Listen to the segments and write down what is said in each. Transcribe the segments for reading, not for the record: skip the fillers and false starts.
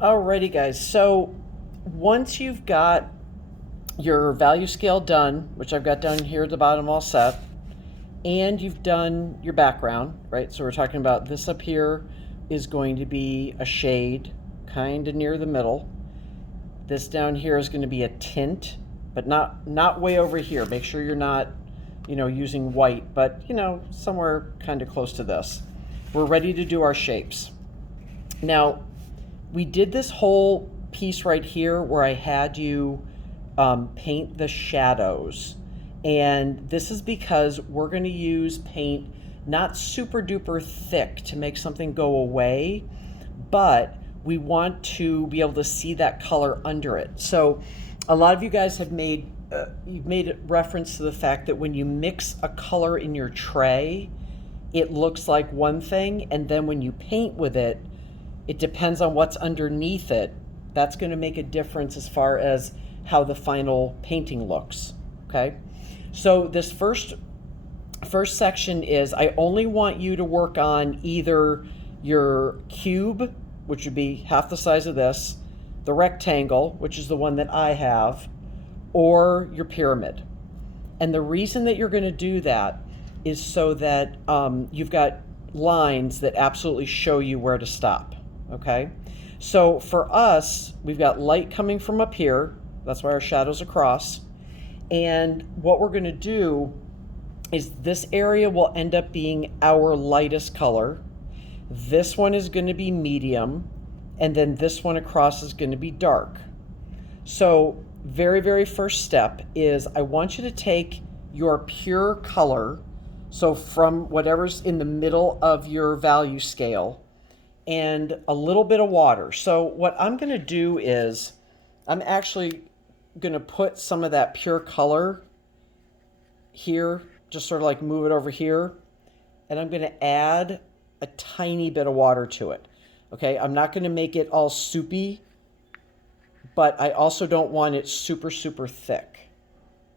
Alrighty, guys. So once you've got your value scale done, which I've got down here at the bottom all set, and you've done your background, right? So we're talking about this up here is going to be a shade kind of near the middle. This down here is going to be a tint, but not way over here. Make sure you're not, using white, but somewhere kind of close to this. We're ready to do our shapes. Now, we did this whole piece right here where I had you paint the shadows. And this is because we're going to use paint not super duper thick to make something go away, but we want to be able to see that color under it. So a lot of you guys have you've made reference to the fact that when you mix a color in your tray, it looks like one thing, and then when you paint with it, it depends on what's underneath it. That's going to make a difference as far as how the final painting looks. Okay, so this first section is I only want you to work on either your cube, which would be half the size of this, the rectangle, which is the one that I have, or your pyramid. And the reason that you're going to do that is so that you've got lines that absolutely show you where to stop. Okay, so for us, we've got light coming from up here. That's why our shadow's across. And what we're going to do is this area will end up being our lightest color. This one is going to be medium, and then this one across is going to be dark. So very, very first step is I want you to take your pure color, so from whatever's in the middle of your value scale, and a little bit of water. So what I'm going to do is I'm actually going to put some of that pure color here, just sort of like move it over here, and I'm going to add a tiny bit of water to it. Okay, I'm not going to make it all soupy, but I also don't want it super, super thick.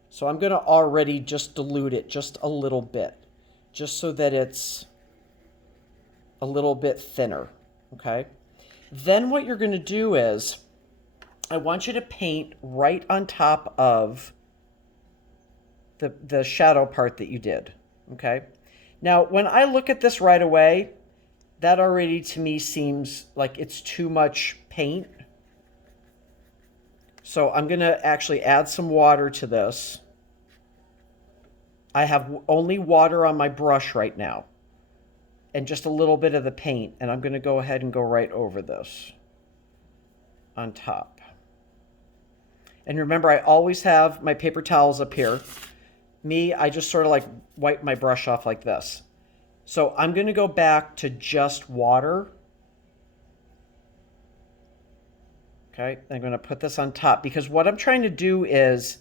So I'm going to already just dilute it just a little bit, just so that it's a little bit thinner. Okay, then what you're going to do is I want you to paint right on top of the shadow part that you did. Okay, now when I look at this right away, that already to me seems like it's too much paint. So I'm going to actually add some water to this. I have only water on my brush right now and just a little bit of the paint, and I'm going to go ahead and go right over this on top. And remember, I always have my paper towels up here. I just sort of like wipe my brush off like this. So I'm going to go back to just water. Okay, I'm going to put this on top because what I'm trying to do is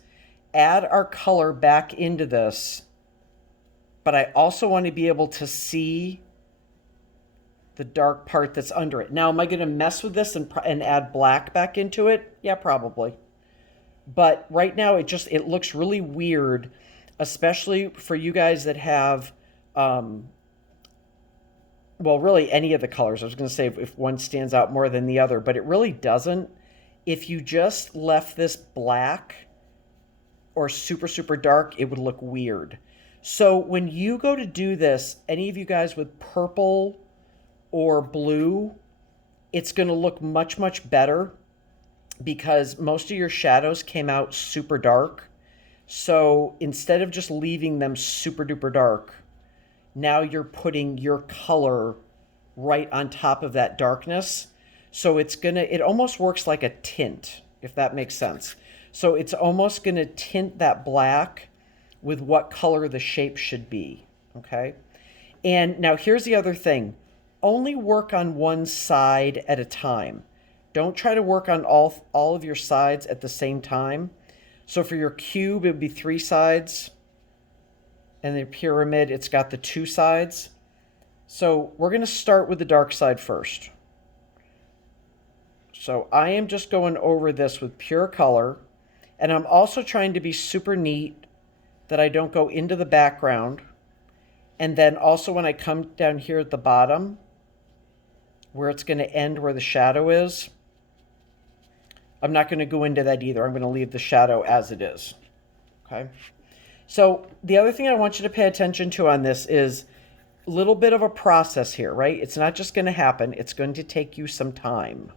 add our color back into this, but I also want to be able to see the dark part that's under it. Now, am I going to mess with this and add black back into it? Yeah, probably. But right now it looks really weird, especially for you guys that have, well, really any of the colors. I was going to say if one stands out more than the other, but it really doesn't. If you just left this black or super, super dark, it would look weird. So when you go to do this, any of you guys with purple or blue, it's going to look much, much better because most of your shadows came out super dark. So instead of just leaving them super duper dark, now you're putting your color right on top of that darkness. So it almost works like a tint, if that makes sense. So it's almost going to tint that black with what color the shape should be, okay? And now here's the other thing. Only work on one side at a time. Don't try to work on all of your sides at the same time. So for your cube, it would be 3 sides. And the pyramid, it's got the 2 sides. So we're going to start with the dark side first. So I am just going over this with pure color. And I'm also trying to be super neat that I don't go into the background. And then also when I come down here at the bottom, where it's going to end where the shadow is, I'm not going to go into that either. I'm going to leave the shadow as it is. Okay. So the other thing I want you to pay attention to on this is a little bit of a process here, right? It's not just going to happen. It's going to take you some time.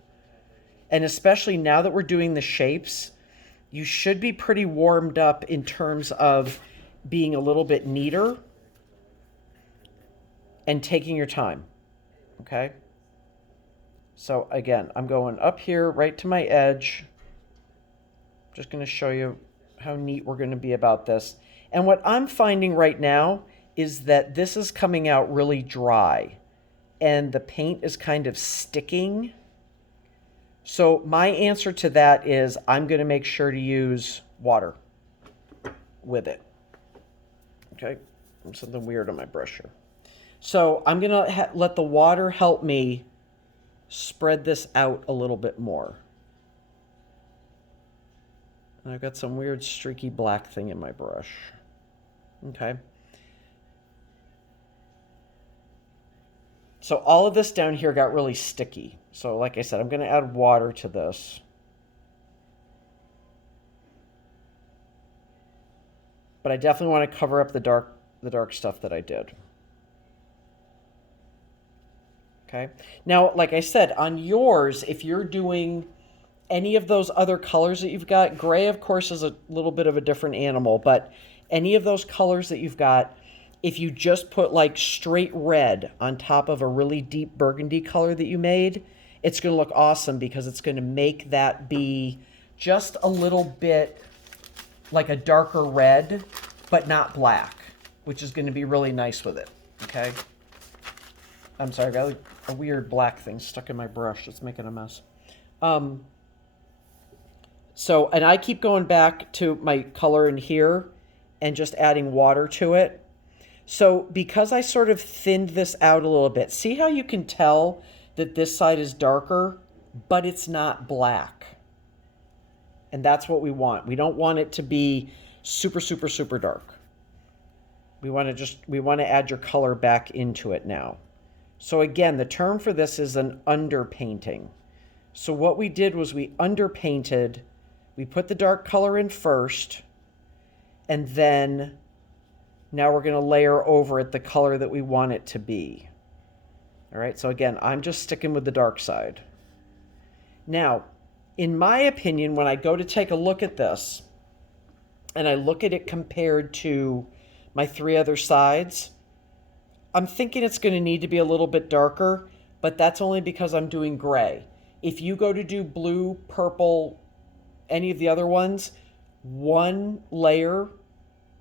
And especially now that we're doing the shapes, you should be pretty warmed up in terms of being a little bit neater and taking your time. Okay. So again, I'm going up here right to my edge. Just going to show you how neat we're going to be about this. And what I'm finding right now is that this is coming out really dry and the paint is kind of sticking. So my answer to that is I'm going to make sure to use water with it. Okay, there's something weird on my brush here. So I'm going to let the water help me spread this out a little bit more. And I've got some weird streaky black thing in my brush. Okay. So all of this down here got really sticky. So like I said, I'm going to add water to this. But I definitely want to cover up the dark stuff that I did. Okay. Now, like I said, on yours, if you're doing any of those other colors that you've got, gray, of course, is a little bit of a different animal, but any of those colors that you've got, if you just put like straight red on top of a really deep burgundy color that you made, it's going to look awesome because it's going to make that be just a little bit like a darker red, but not black, which is going to be really nice with it. Okay. I'm sorry, I got a weird black thing stuck in my brush. It's making a mess. So, and I keep going back to my color in here and just adding water to it. So because I sort of thinned this out a little bit, see how you can tell that this side is darker, but it's not black. And that's what we want. We don't want it to be super, super, super dark. We want to add your color back into it now. So again, the term for this is an underpainting. So what we did was we underpainted, we put the dark color in first, and then now we're going to layer over it the color that we want it to be. All right, so again, I'm just sticking with the dark side. Now, in my opinion, when I go to take a look at this, and I look at it compared to my three other sides, I'm thinking it's going to need to be a little bit darker, but that's only because I'm doing gray. If you go to do blue, purple, any of the other ones, one layer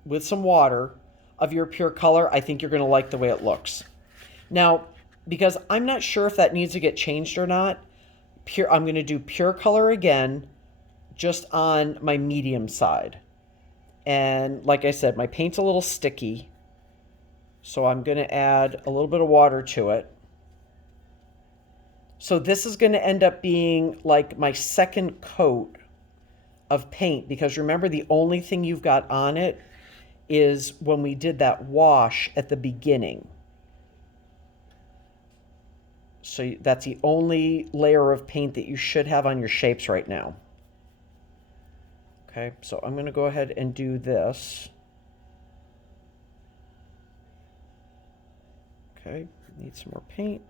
with some water of your pure color, I think you're going to like the way it looks. Now, because I'm not sure if that needs to get changed or not, I'm going to do pure color again, just on my medium side. And like I said, my paint's a little sticky, so I'm going to add a little bit of water to it. So this is going to end up being like my second coat of paint, because remember, the only thing you've got on it is when we did that wash at the beginning. So that's the only layer of paint that you should have on your shapes right now. Okay, so I'm going to go ahead and do this. Okay, need some more paint.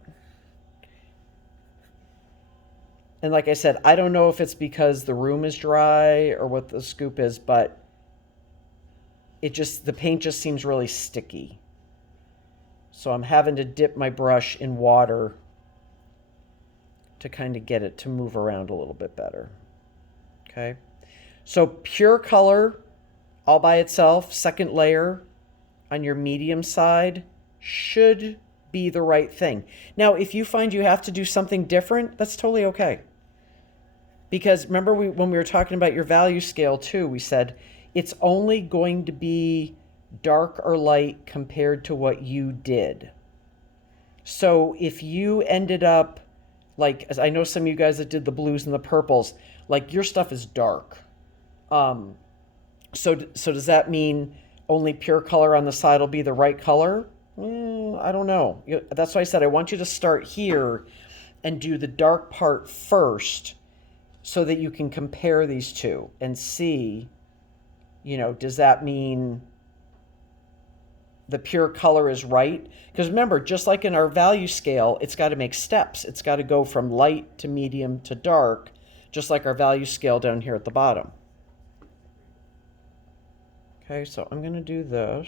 And like I said, I don't know if it's because the room is dry or what the scoop is, but the paint just seems really sticky. So I'm having to dip my brush in water to kind of get it to move around a little bit better. Okay. So pure color all by itself, second layer on your medium side, should be the right thing. Now, if you find you have to do something different, that's totally okay. Because remember, when we were talking about your value scale too, we said it's only going to be dark or light compared to what you did. So if you ended up, like, as I know some of you guys that did the blues and the purples, like your stuff is dark. So does that mean only pure color on the side will be the right color? I don't know. That's why I said I want you to start here and do the dark part first, so that you can compare these two and see, you know, does that mean the pure color is right? Because remember, just like in our value scale, it's got to make steps. It's got to go from light to medium to dark, just like our value scale down here at the bottom. Okay, so I'm going to do this.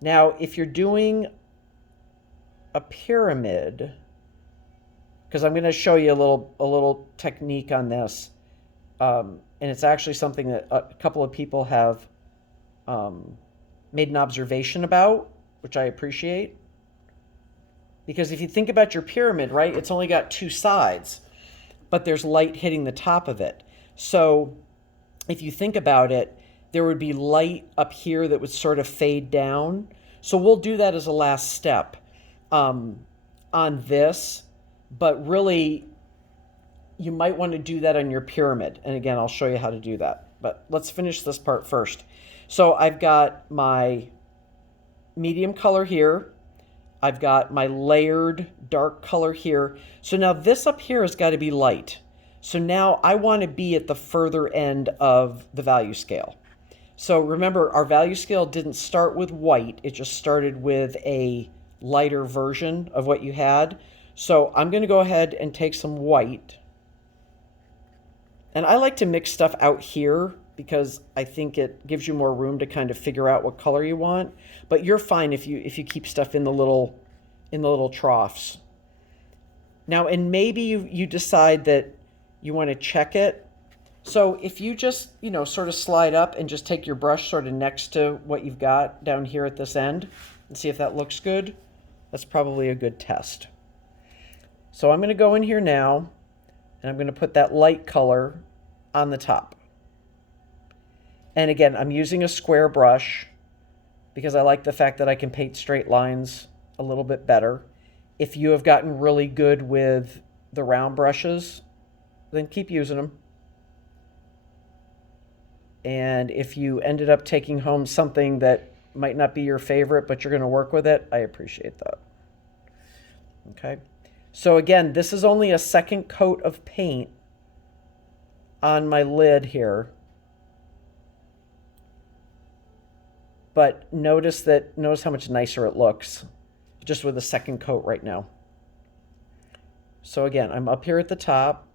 Now, if you're doing a pyramid, because I'm going to show you a little technique on this, and it's actually something that a couple of people have made an observation about, which I appreciate. Because if you think about your pyramid, right, it's only got two sides, but there's light hitting the top of it. So if you think about it, there would be light up here that would sort of fade down. So we'll do that as a last step on this, but really you might want to do that on your pyramid. And again, I'll show you how to do that. But let's finish this part first. So I've got my medium color here. I've got my layered dark color here. So now this up here has got to be light. So now I want to be at the further end of the value scale. So remember, our value scale didn't start with white. It just started with a lighter version of what you had. So I'm going to go ahead and take some white. And I like to mix stuff out here because I think it gives you more room to kind of figure out what color you want. But you're fine if you keep stuff in the little troughs. Now, and maybe you decide that you want to check it. So if you just, you know, sort of slide up and just take your brush sort of next to what you've got down here at this end and see if that looks good, that's probably a good test. So I'm going to go in here now and I'm going to put that light color on the top. And again, I'm using a square brush because I like the fact that I can paint straight lines a little bit better. If you have gotten really good with the round brushes, then keep using them. And if you ended up taking home something that might not be your favorite, but you're going to work with it, I appreciate that. Okay. So again, this is only a second coat of paint on my lid here. But notice how much nicer it looks just with a second coat right now. So again, I'm up here at the top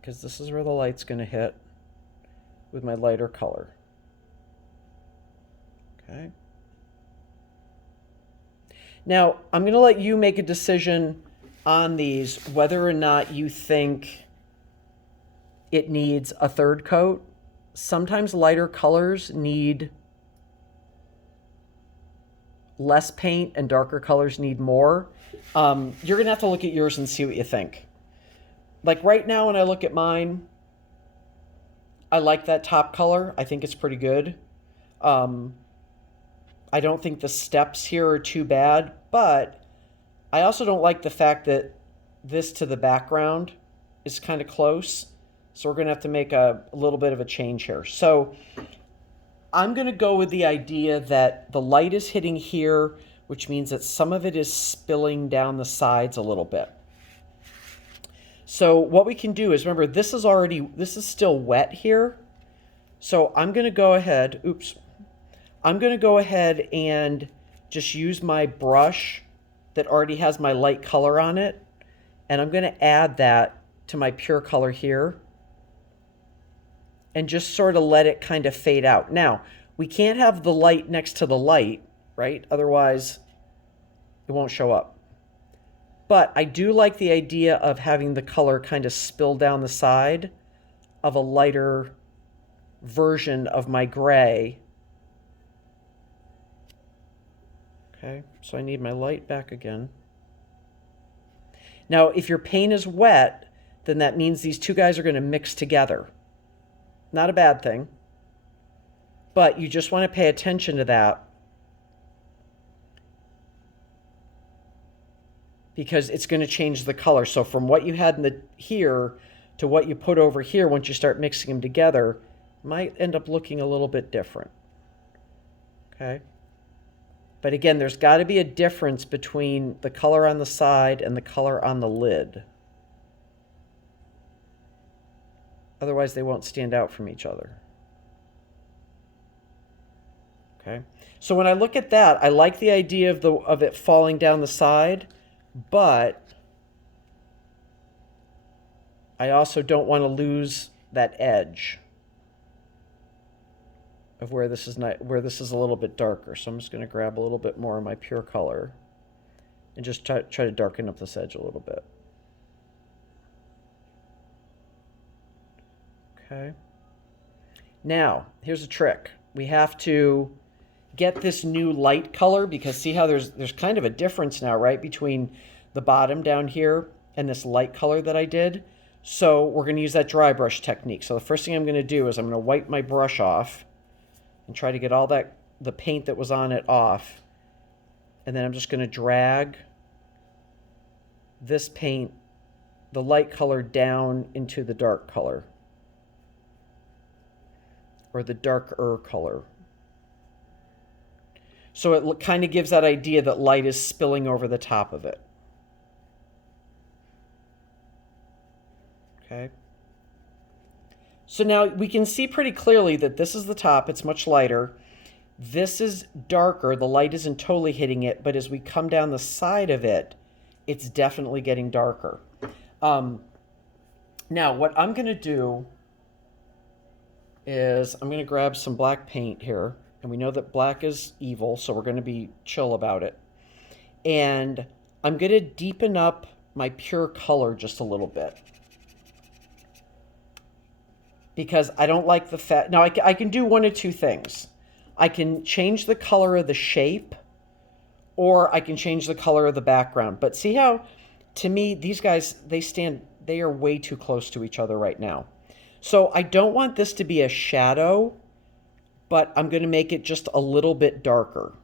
because this is where the light's going to hit with my lighter color. Okay. Now, I'm going to let you make a decision on these, whether or not you think it needs a third coat. Sometimes lighter colors need less paint and darker colors need more. You're going to have to look at yours and see what you think. Like right now when I look at mine, I like that top color. I think it's pretty good. I don't think the steps here are too bad, but I also don't like the fact that this to the background is kind of close. So we're going to have to make a little bit of a change here. So I'm going to go with the idea that the light is hitting here, which means that some of it is spilling down the sides a little bit. So what we can do is, remember, this is still wet here. So I'm going to go ahead, I'm going to go ahead and just use my brush that already has my light color on it. And I'm going to add that to my pure color here. And just sort of let it kind of fade out. Now, we can't have the light next to the light, right? Otherwise, it won't show up. But I do like the idea of having the color kind of spill down the side of a lighter version of my gray. Okay, so I need my light back again. Now, if your paint is wet, then that means these two guys are going to mix together. Not a bad thing, but you just want to pay attention to that because it's going to change the color. So from what you had in here to what you put over here, once you start mixing them together, might end up looking a little bit different. Okay. But again, there's got to be a difference between the color on the side and the color on the lid. Otherwise, they won't stand out from each other. Okay. So when I look at that, I like the idea of it falling down the side, but I also don't want to lose that edge of where this is a little bit darker. So I'm just going to grab a little bit more of my pure color and just try to darken up this edge a little bit. Okay. Now, here's a trick. We have to get this new light color, because see how there's kind of a difference now, right, between the bottom down here and this light color that I did. So we're going to use that dry brush technique. So the first thing I'm going to do is I'm going to wipe my brush off and try to get all the paint that was on it off. And then I'm just going to drag this paint, the light color, down into the dark color, or the darker color. So it kind of gives that idea that light is spilling over the top of it. Okay. So now we can see pretty clearly that this is the top. It's much lighter. This is darker. The light isn't totally hitting it, but as we come down the side of it, it's definitely getting darker. Now, what I'm going to do is I'm going to grab some black paint here. And we know that black is evil, so we're going to be chill about it. And I'm going to deepen up my pure color just a little bit, because I don't like the fact. Now, I can do one of two things. I can change the color of the shape, or I can change the color of the background. But see how, to me, these guys, they are way too close to each other right now. So I don't want this to be a shadow, but I'm going to make it just a little bit darker.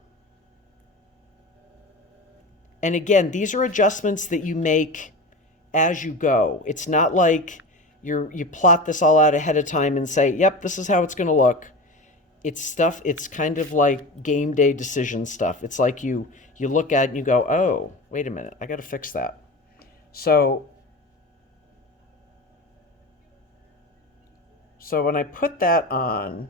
And again, these are adjustments that you make as you go. It's not like you plot this all out ahead of time and say, yep, this is how it's going to look. It's kind of like game day decision stuff. It's like you look at it and you go, oh, wait a minute, I got to fix that. So when I put that on,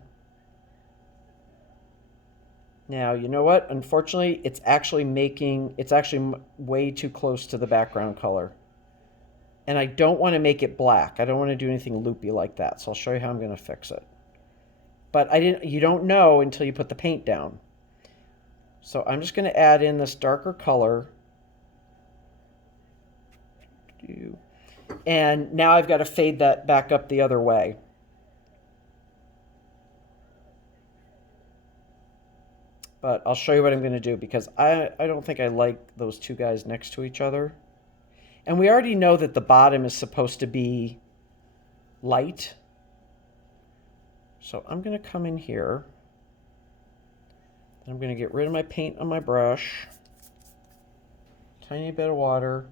now, you know what? Unfortunately, it's actually way too close to the background color. And I don't want to make it black. I don't want to do anything loopy like that. So I'll show you how I'm going to fix it. But you don't know until you put the paint down. So I'm just going to add in this darker color. And now I've got to fade that back up the other way. But I'll show you what I'm going to do, because I don't think I like those two guys next to each other. And we already know that the bottom is supposed to be light. So I'm going to come in here. I'm going to get rid of my paint on my brush. Tiny bit of water.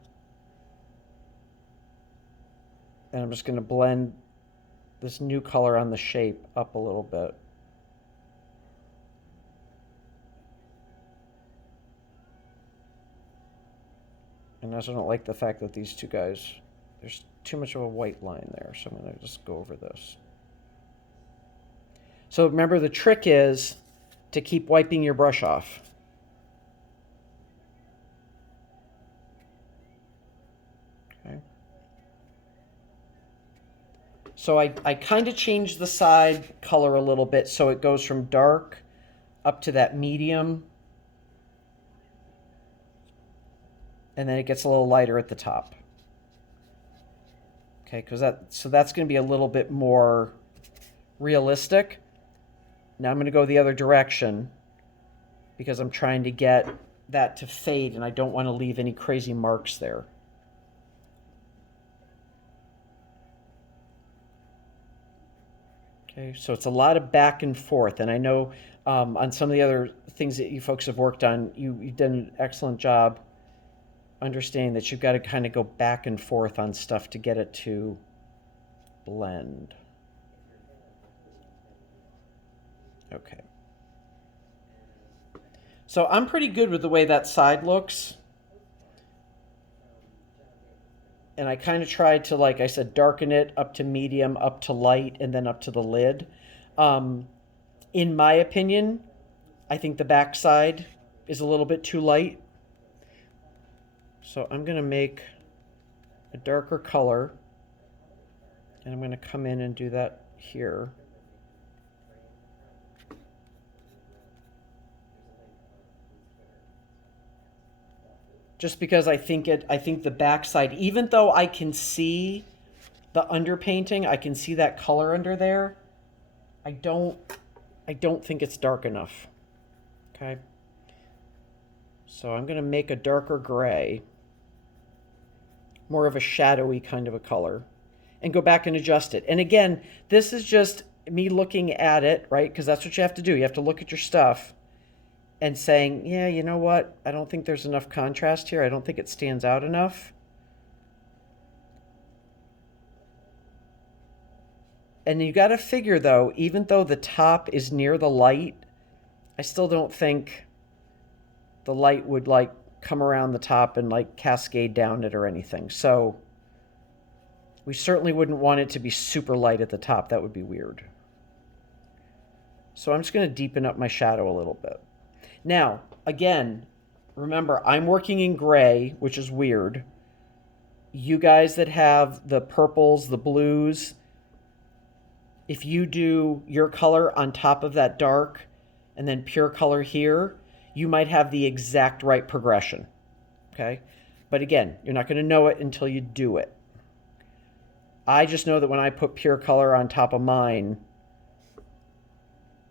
And I'm just going to blend this new color on the shape up a little bit. And I also don't like the fact that these two guys, there's too much of a white line there. So I'm going to just go over this. So remember, the trick is to keep wiping your brush off. Okay. So I kind of changed the side color a little bit, so it goes from dark up to that medium. And then it gets a little lighter at the top. Okay, so that's going to be a little bit more realistic. Now I'm going to go the other direction, because I'm trying to get that to fade and I don't want to leave any crazy marks there. Okay, so it's a lot of back and forth, and I know on some of the other things that you folks have worked on, you've done an excellent job understanding that you've got to kind of go back and forth on stuff to get it to blend. Okay. So I'm pretty good with the way that side looks. And I kind of tried to, like I said, darken it up to medium, up to light, and then up to the lid. Um, in my opinion, I think the backside is a little bit too light. So I'm going to make a darker color, and I'm going to come in and do that here. Just because I think the backside, even though I can see the underpainting, I can see that color under there, I don't think it's dark enough. Okay. So I'm going to make a darker gray, more of a shadowy kind of a color, and go back and adjust it. And again, this is just me looking at it, right? Because that's what you have to do. You have to look at your stuff and saying, yeah, you know what? I don't think there's enough contrast here. I don't think it stands out enough. And you got to figure, though, even though the top is near the light, I still don't think the light would like come around the top and like cascade down it or anything. So we certainly wouldn't want it to be super light at the top. That would be weird. So I'm just going to deepen up my shadow a little bit. Now, again, remember, I'm working in gray, which is weird. You guys that have the purples, the blues, if you do your color on top of that dark and then pure color here, you might have the exact right progression, okay? But again, you're not going to know it until you do it. I just know that when I put pure color on top of mine,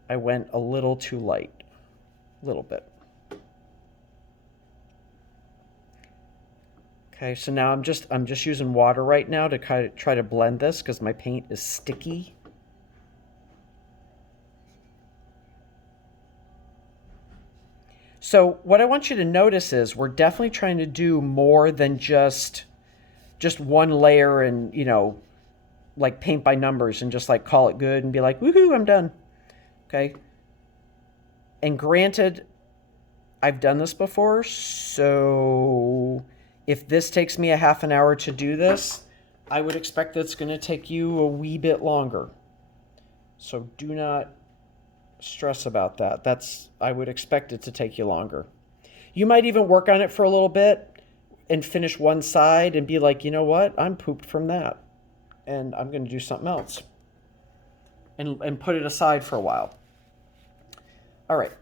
I went a little too light. A little bit. Okay, so now I'm just using water right now to kind of try to blend this because my paint is sticky. So what I want you to notice is we're definitely trying to do more than just one layer and, you know, like paint by numbers and just like call it good and be like, woohoo, I'm done. Okay. And granted, I've done this before, so if this takes me a half an hour to do this, I would expect that it's going to take you a wee bit longer. So do not stress about that. I would expect it to take you longer. You might even work on it for a little bit and finish one side and be like, you know what? I'm pooped from that. And I'm going to do something else. And put it aside for a while. All right.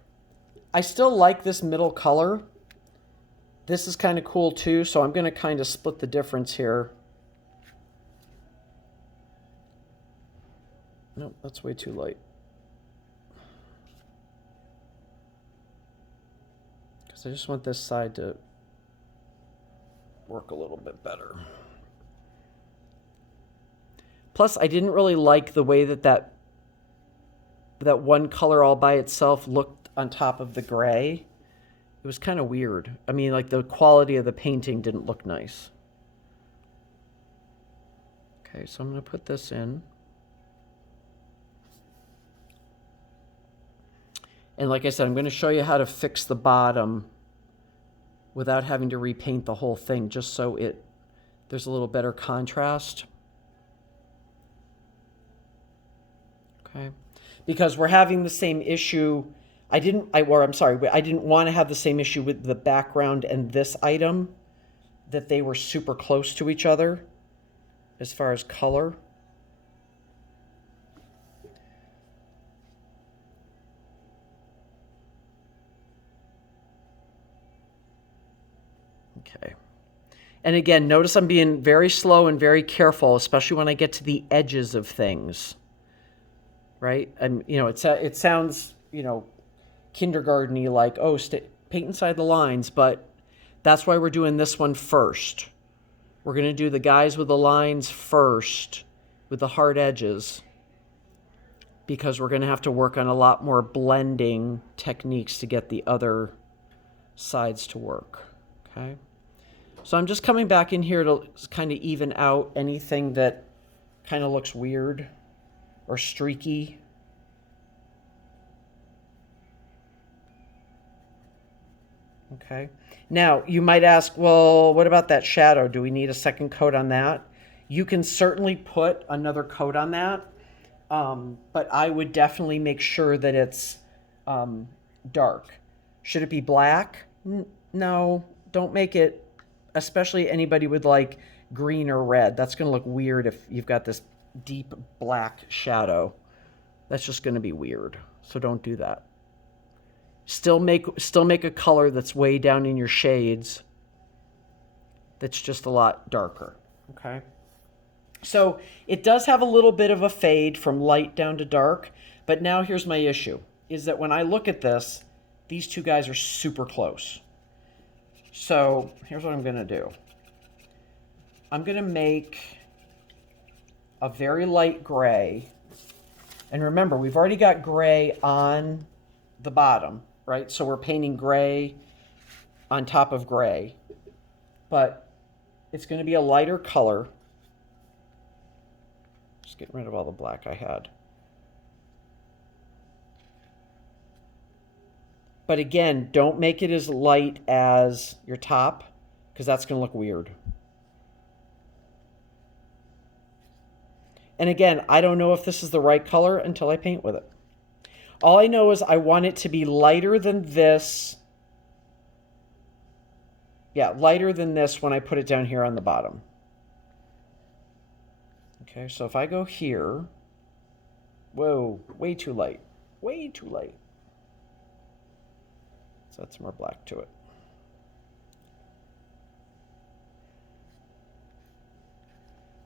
I still like this middle color. This is kind of cool too, so I'm going to kind of split the difference here. Nope, that's way too light. Because I just want this side to work a little bit better. Plus, I didn't really like the way that one color all by itself looked on top of the gray. It was kind of weird. I mean, like the quality of the painting didn't look nice. Okay, so I'm going to put this in. And like I said, I'm going to show you how to fix the bottom without having to repaint the whole thing, just so there's a little better contrast. Okay. Because we're having the same issue. I didn't want to have the same issue with the background and this item, that they were super close to each other as far as color. Okay. And again, notice I'm being very slow and very careful, especially when I get to the edges of things. Right? And, you know, it sounds, you know, kindergarten-y, like, oh, paint inside the lines, but that's why we're doing this one first. We're going to do the guys with the lines first, with the hard edges, because we're going to have to work on a lot more blending techniques to get the other sides to work. Okay? So I'm just coming back in here to kind of even out anything that kind of looks weird or streaky. Okay. Now, you might ask, well, what about that shadow? Do we need a second coat on that? You can certainly put another coat on that, but I would definitely make sure that it's dark. Should it be black? No, don't make it, especially anybody with like green or red. That's going to look weird if you've got this deep black shadow. That's just going to be weird. So don't do that. Still make a color that's way down in your shades that's just a lot darker, okay? So it does have a little bit of a fade from light down to dark, but now here's my issue, is that when I look at this, these two guys are super close. So here's what I'm gonna do. I'm gonna make a very light gray, and remember, we've already got gray on the bottom, right? So we're painting gray on top of gray, but it's going to be a lighter color. Just getting rid of all the black I had. But again, don't make it as light as your top, because that's going to look weird. And again, I don't know if this is the right color until I paint with it. All I know is I want it to be lighter than this. Yeah, lighter than this when I put it down here on the bottom. Okay, so if I go here, whoa, way too light, way too light. Let's add some more black to it.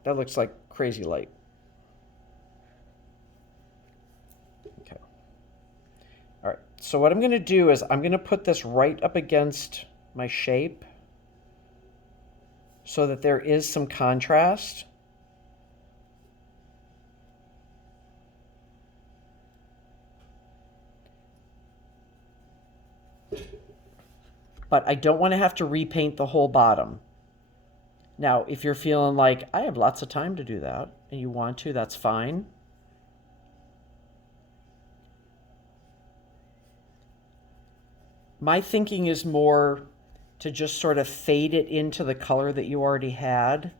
That looks like crazy light. All right, so what I'm going to do is I'm going to put this right up against my shape so that there is some contrast. But I don't want to have to repaint the whole bottom. Now, if you're feeling like I have lots of time to do that and you want to, that's fine. My thinking is more to just sort of fade it into the color that you already had.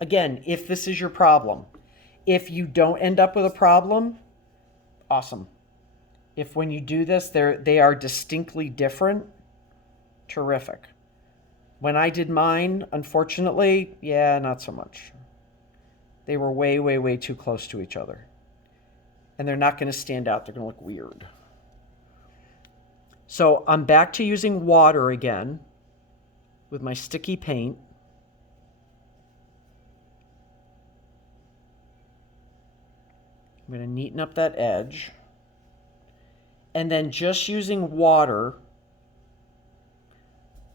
Again, if this is your problem. If you don't end up with a problem, awesome. If when you do this, they are distinctly different, terrific. When I did mine, unfortunately, yeah, not so much. They were way, way, way too close to each other. And they're not going to stand out. They're going to look weird. So I'm back to using water again with my sticky paint. I'm going to neaten up that edge. And then just using water,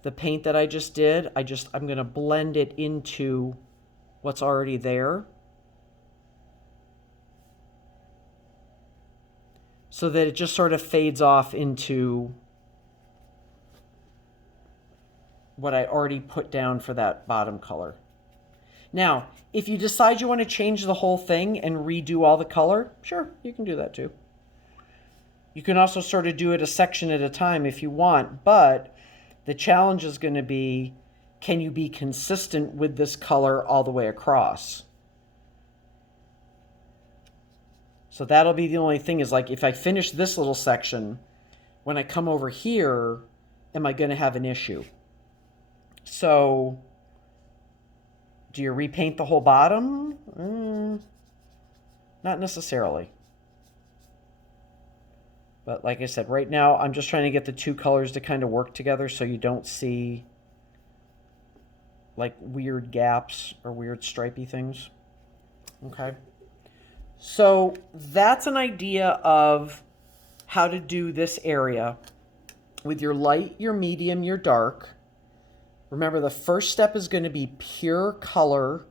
the paint that I just did, I'm going to blend it into what's already there, so that it just sort of fades off into what I already put down for that bottom color. Now, if you decide you want to change the whole thing and redo all the color, sure, you can do that too. You can also sort of do it a section at a time if you want, but the challenge is going to be, can you be consistent with this color all the way across? So that'll be the only thing, is like, if I finish this little section, when I come over here, am I going to have an issue? So do you repaint the whole bottom? Not necessarily. But like I said, right now I'm just trying to get the two colors to kind of work together so you don't see like weird gaps or weird stripy things. Okay. So that's an idea of how to do this area with your light, your medium, your dark. Remember, the first step is going to be pure color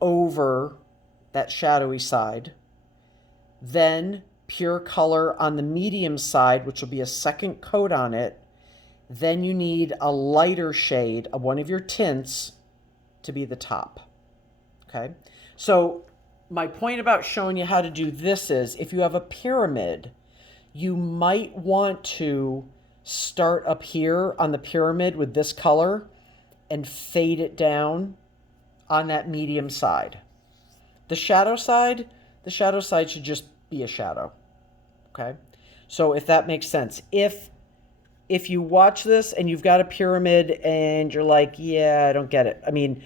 over that shadowy side. Then pure color on the medium side, which will be a second coat on it. Then you need a lighter shade of one of your tints to be the top. Okay, so my point about showing you how to do this is, if you have a pyramid, you might want to start up here on the pyramid with this color and fade it down on that medium side. The shadow side should just be a shadow. Okay? So if that makes sense. If you watch this and you've got a pyramid and you're like, yeah, I don't get it. I mean,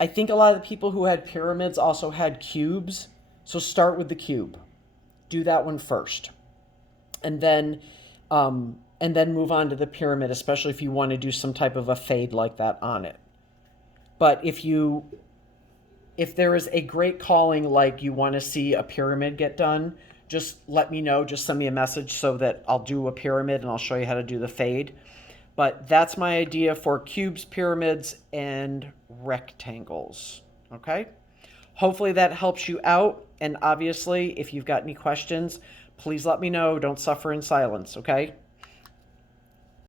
I think a lot of the people who had pyramids also had cubes. So start with the cube. Do that one first. And then move on to the pyramid, especially if you want to do some type of a fade like that on it. But if there is a great calling, like you want to see a pyramid get done, just let me know. Just send me a message so that I'll do a pyramid and I'll show you how to do the fade. But that's my idea for cubes, pyramids, and rectangles. Okay? Hopefully that helps you out. And obviously, if you've got any questions, please let me know. Don't suffer in silence, okay?